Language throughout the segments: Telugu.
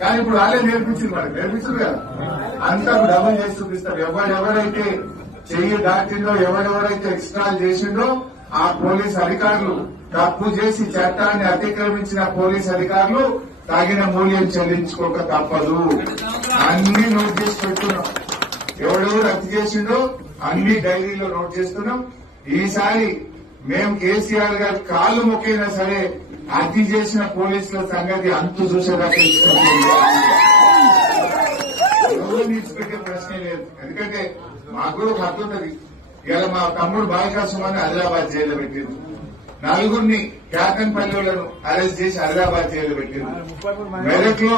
కానీ ఇప్పుడు వాళ్ళే నేర్పించింది, మనకి నేర్పించరు కదా. అంతా డబుల్ చేసి చూపిస్తారు. ఎవరెవరైతే చెయ్యి దాటిందో, ఎవరెవరైతే ఎక్స్ట్రా చేసిండో ఆ పోలీస్ అధికారులు, తప్పు చేసి చట్టాన్ని అతిక్రమించిన పోలీస్ అధికారులు తగిన మూల్యం చెల్లించుకోక తప్పదు. అన్ని నోట్ చేసి పెట్టున్నాం. ఎవడెవరు హత్య చేసిండో అన్ని డైరీలో నోట్ చేస్తున్నాం. ఈసారి మేము కేసీఆర్ గారి కాళ్ళు మొక్కైనా సరే హత్య చేసిన పోలీసుల సంగతి అంతు చూసేదాకా ఎవరు నిలిచిపెట్టే ప్రశ్నే లేదు. ఎందుకంటే మాకు కూడా ఒక హక్కు ఉంటుంది. ఇలా మా తమ్ముడు బాలకాసుమాన్ని ఆదిలాబాద్ జైల్లో పెట్టింది. నలుగురిని క్యాకన్పల్లిలను అరెస్ట్ చేసి ఆదిలాబాద్ జైల్లో పెట్టింది. మెదక్ లో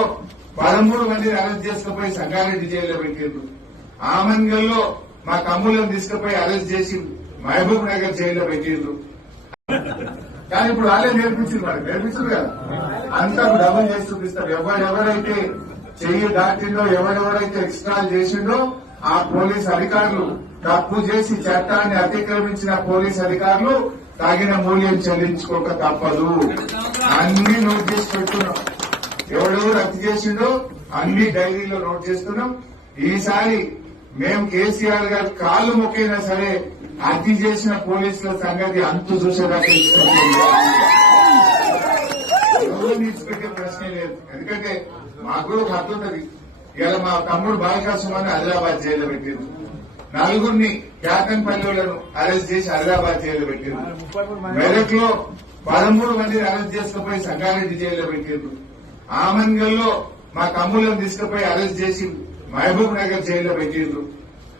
13 మందిని అరెస్ట్ చేసుకుపోయి సంగారెడ్డి జైల్లో పెట్టింది. ఆమన్గల్లో మా తమ్ముళ్ళని తీసుకుపోయి అరెస్ట్ చేసి మహబూబ్ నగర్ జైల్లో పెట్టిండ్రు. కానీ ఇప్పుడు వాళ్ళే నేర్పించింది, మనకి నేర్పించరు కదా. అంతా డబుల్ చేసి చూపిస్తారు. ఎవరెవరైతే చెయ్యి దాటిండో, ఎవరెవరైతే ఎక్స్ట్రా చేసిండో ఆ పోలీస్ అధికారులు, తప్పు చేసి చట్టాన్ని అతిక్రమించిన పోలీస్ అధికారులు తగిన మూల్యం చెల్లించుకోక తప్పదు. అన్ని నోట్ చేసి పెట్టున్నాం. ఎవడెవరు హత్య చేసిండో అన్ని డైరీలో నోట్ చేస్తున్నాం. ఈసారి మేము కేసీఆర్ గారి కాళ్ళు మొక్కైనా సరే హత్య చేసిన పోలీసుల సంగతి అంతు చూసేదాకా ఎవరు నిలిచిపెట్టే ప్రశ్నే లేదు. ఎందుకంటే మాకు కూడా ఒక హక్కు ఉంటుంది. ఇలా మా తమ్ముడు బాలకాసుమాన్ని ఆదిలాబాద్ జైల్లో పెట్టింది. నలుగురిని క్యాకన్పల్లిలను అరెస్ట్ చేసి ఆదిలాబాద్ జైల్లో పెట్టింది. మెదక్ లో 13 మందిని అరెస్ట్ చేసుకుపోయి సంగారెడ్డి జైల్లో పెట్టిండ్రు. ఆమన్గల్లో మా తమ్ముళ్ళని తీసుకుపోయి అరెస్ట్ చేసి మహబూబ్ నగర్ జైల్లో పెట్టిండ్రు.